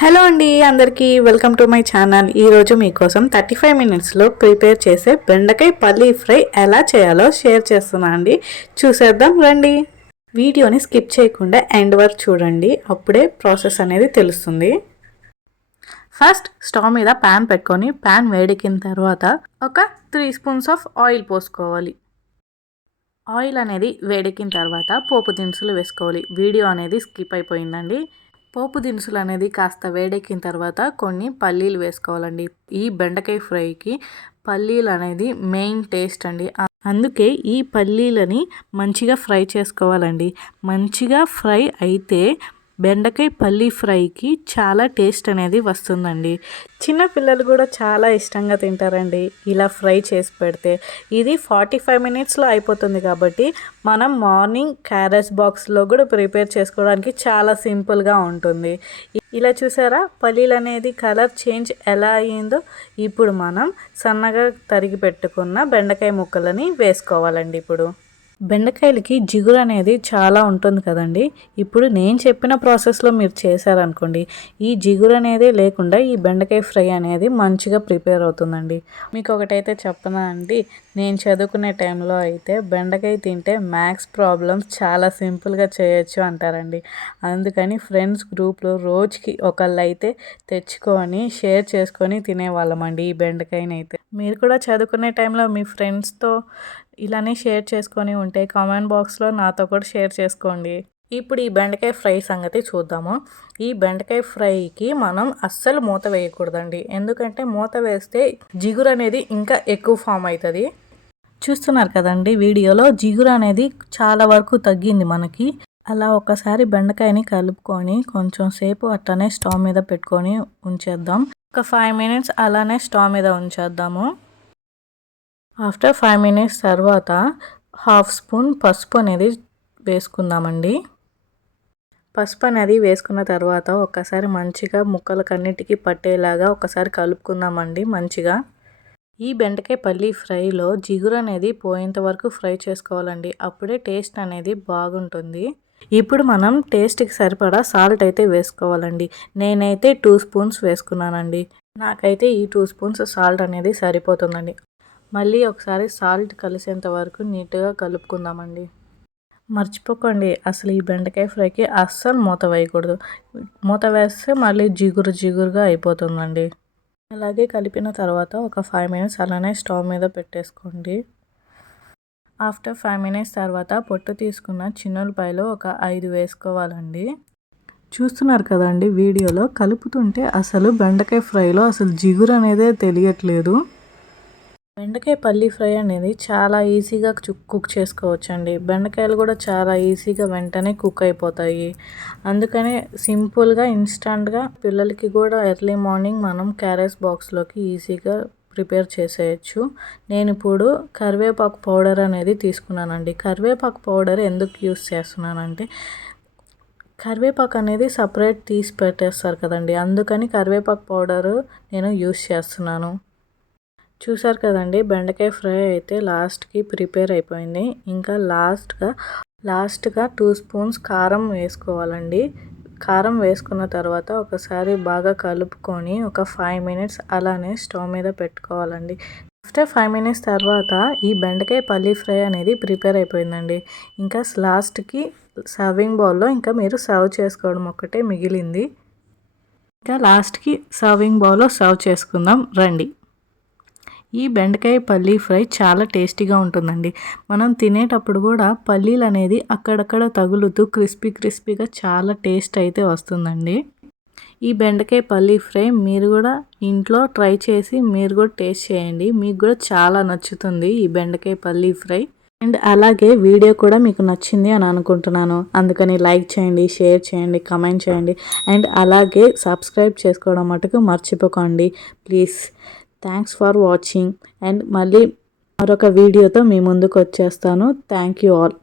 Hello అండి అందరికీ welcome to my channel. ఈరోజు మీకోసం 35 మినిట్స్లో ప్రిపేర్ చేసే బెండకాయ పల్లీ ఫ్రై ఎలా చేయాలో షేర్ చేస్తున్నా అండి. చూసేద్దాం రండి. వీడియోని స్కిప్ చేయకుండా ఎండ్ వరకు చూడండి, అప్పుడే ప్రాసెస్ అనేది తెలుస్తుంది. ఫస్ట్ స్టవ్ మీద ప్యాన్ పెట్టుకొని ప్యాన్ వేడెక్కిన తర్వాత ఒక 3 స్పూన్స్ ఆఫ్ ఆయిల్ పోసుకోవాలి. ఆయిల్ అనేది వేడెక్కిన తర్వాత పోపు దినుసులు వేసుకోవాలి. వీడియో అనేది స్కిప్ అయిపోయిందండి. పోపు దినుసులు అనేది కాస్త వేడెక్కిన తర్వాత కొన్ని పల్లీలు వేసుకోవాలండి. ఈ బెండకాయ ఫ్రైకి పల్లీలు అనేది మెయిన్ టేస్ట్ అండి. అందుకే ఈ పల్లీలని మంచిగా ఫ్రై చేసుకోవాలండి. మంచిగా ఫ్రై అయితే బెండకాయ పల్లీ ఫ్రైకి చాలా టేస్ట్ అనేది వస్తుందండి. చిన్న పిల్లలు కూడా చాలా ఇష్టంగా తింటారండి ఇలా ఫ్రై చేసి పెడితే. ఇది 45 మినిట్స్లో అయిపోతుంది కాబట్టి మనం మార్నింగ్ క్యారేజ్ బాక్స్లో కూడా ప్రిపేర్ చేసుకోవడానికి చాలా సింపుల్గా ఉంటుంది. ఇలా చూసారా పల్లీలు అనేది కలర్ చేంజ్ ఎలా అయ్యిందో. ఇప్పుడు మనం సన్నగా తరిగి పెట్టుకున్న బెండకాయ ముక్కలని వేసుకోవాలండి. ఇప్పుడు బెండకాయలకి జిగురు అనేది చాలా ఉంటుంది కదండి. ఇప్పుడు నేను చెప్పిన ప్రాసెస్లో మీరు చేశారనుకోండి, ఈ జిగురు అనేది లేకుండా ఈ బెండకాయ ఫ్రై అనేది మంచిగా ప్రిపేర్ అవుతుందండి. మీకు ఒకటైతే చెప్పనా అండి, నేను చదువుకునే టైంలో అయితే బెండకాయ తింటే మ్యాథ్స్ ప్రాబ్లమ్స్ చాలా సింపుల్గా చేయొచ్చు అంటారండి. అందుకని ఫ్రెండ్స్ గ్రూప్లో రోజుకి ఒకళ్ళు అయితే తెచ్చుకొని షేర్ చేసుకొని తినేవాళ్ళమండి ఈ బెండకాయని అయితే. మీరు కూడా చదువుకునే టైంలో మీ ఫ్రెండ్స్తో ఇలానే షేర్ చేసుకొని ఉంటే కామెంట్ బాక్స్లో నాతో కూడా షేర్ చేసుకోండి. ఇప్పుడు ఈ బెండకాయ ఫ్రై సంగతి చూద్దాము. ఈ బెండకాయ ఫ్రైకి మనం అస్సలు మూత వేయకూడదండి. ఎందుకంటే మూత వేస్తే జిగురు అనేది ఇంకా ఎక్కువ ఫామ్ అవుతుంది. చూస్తున్నారు కదండి వీడియోలో జిగురు అనేది చాలా వరకు తగ్గింది మనకి. అలా ఒకసారి బెండకాయని కలుపుకొని కొంచెం సేపు అట్లనే స్టవ్ మీద పెట్టుకొని ఉంచేద్దాం. ఒక 5 మినిట్స్ అలానే స్టవ్ మీద ఉంచేద్దాము. ఆఫ్టర్ 5 మినిట్స్ తర్వాత 1/2 స్పూన్ పసుపు అనేది వేసుకుందామండి. పసుపు అనేది వేసుకున్న తర్వాత ఒక్కసారి మంచిగా ముక్కలకన్నిటికీ పట్టేలాగా ఒకసారి కలుపుకుందామండి మంచిగా. ఈ బెండకాయ పల్లీ ఫ్రైలో జిగురు అనేది పోయేంత వరకు ఫ్రై చేసుకోవాలండి. అప్పుడే టేస్ట్ అనేది బాగుంటుంది. ఇప్పుడు మనం టేస్ట్కి సరిపడా సాల్ట్ అయితే వేసుకోవాలండి. నేనైతే 2 స్పూన్స్ వేసుకున్నానండి. నాకైతే ఈ 2 స్పూన్స్ సాల్ట్ అనేది సరిపోతుందండి. మళ్ళీ ఒకసారి సాల్ట్ కలిసేంత వరకు నీట్గా కలుపుకుందామండి. మర్చిపోకండి, అసలు ఈ బెండకాయ ఫ్రైకి అస్సలు మూత వేయకూడదు. మూత వేస్తే మళ్ళీ జిగురుగా అయిపోతుందండి. అలాగే కలిపిన తర్వాత ఒక 5 మినిట్స్ అలానే స్టవ్ మీద పెట్టేసుకోండి. ఆఫ్టర్ 5 మినిట్స్ తర్వాత పొట్టు తీసుకున్న చిన్నులపాయలు ఒక 5 వేసుకోవాలండి. చూస్తున్నారు కదండి వీడియోలో కలుపుతుంటే అసలు బెండకాయ ఫ్రైలో అసలు జిగురు అనేదే తెలియట్లేదు. బెండకాయ పల్లీ ఫ్రై అనేది చాలా ఈజీగా కుక్ చేసుకోవచ్చండి. బెండకాయలు కూడా చాలా ఈజీగా వెంటనే కుక్ అయిపోతాయి. అందుకనే సింపుల్గా ఇన్స్టంట్గా పిల్లలకి కూడా ఎర్లీ మార్నింగ్ మనం క్యారేజ్ బాక్స్లోకి ఈజీగా ప్రిపేర్ చేసేయచ్చు. నేను ఇప్పుడు కరివేపాకు పౌడర్ అనేది తీసుకున్నానండి. కరివేపాకు పౌడర్ ఎందుకు యూస్ చేస్తున్నానంటే కరివేపాకు అనేది సపరేట్ తీసి పెట్టేస్తారు కదండి. అందుకని కరివేపాకు పౌడరు నేను యూస్ చేస్తున్నాను. చూసారు కదండి బెండకాయ ఫ్రై అయితే లాస్ట్కి ప్రిపేర్ అయిపోయింది. ఇంకా లాస్ట్గా 2 స్పూన్స్ కారం వేసుకోవాలండి. కారం వేసుకున్న తర్వాత ఒకసారి బాగా కలుపుకొని ఒక 5 మినిట్స్ అలానే స్టవ్ మీద పెట్టుకోవాలండి. ఆఫ్టర్ 5 మినిట్స్ తర్వాత ఈ బెండకాయ పల్లీ ఫ్రై అనేది ప్రిపేర్ అయిపోయిందండి. ఇంకా లాస్ట్కి సర్వింగ్ బౌల్లో ఇంకా మీరు సర్వ్ చేసుకోవడం ఒక్కటే మిగిలింది. ఇంకా లాస్ట్కి సర్వింగ్ బౌల్లో సర్వ్ చేసుకుందాం రండి. ఈ బెండకాయ పల్లీ ఫ్రై చాలా టేస్టీగా ఉంటుందండి. మనం తినేటప్పుడు కూడా పల్లీలు అనేది అక్కడక్కడ తగులుతూ క్రిస్పీగా చాలా టేస్ట్ అయితే వస్తుందండి. ఈ బెండకాయ పల్లీ ఫ్రై మీరు కూడా ఇంట్లో ట్రై చేసి మీరు కూడా టేస్ట్ చేయండి. మీకు కూడా చాలా నచ్చుతుంది ఈ బెండకాయ పల్లీ ఫ్రై. అండ్ అలాగే వీడియో కూడా మీకు నచ్చింది అని అనుకుంటున్నాను. అందుకని లైక్ చేయండి, షేర్ చేయండి, కామెంట్ చేయండి. అండ్ అలాగే సబ్స్క్రైబ్ చేసుకోవడం మటుకు మర్చిపోకండి please. Thanks for watching. And మళ్ళీ మరొక వీడియోతో మీ ముందుకు వచ్చేస్తాను. Thank you all.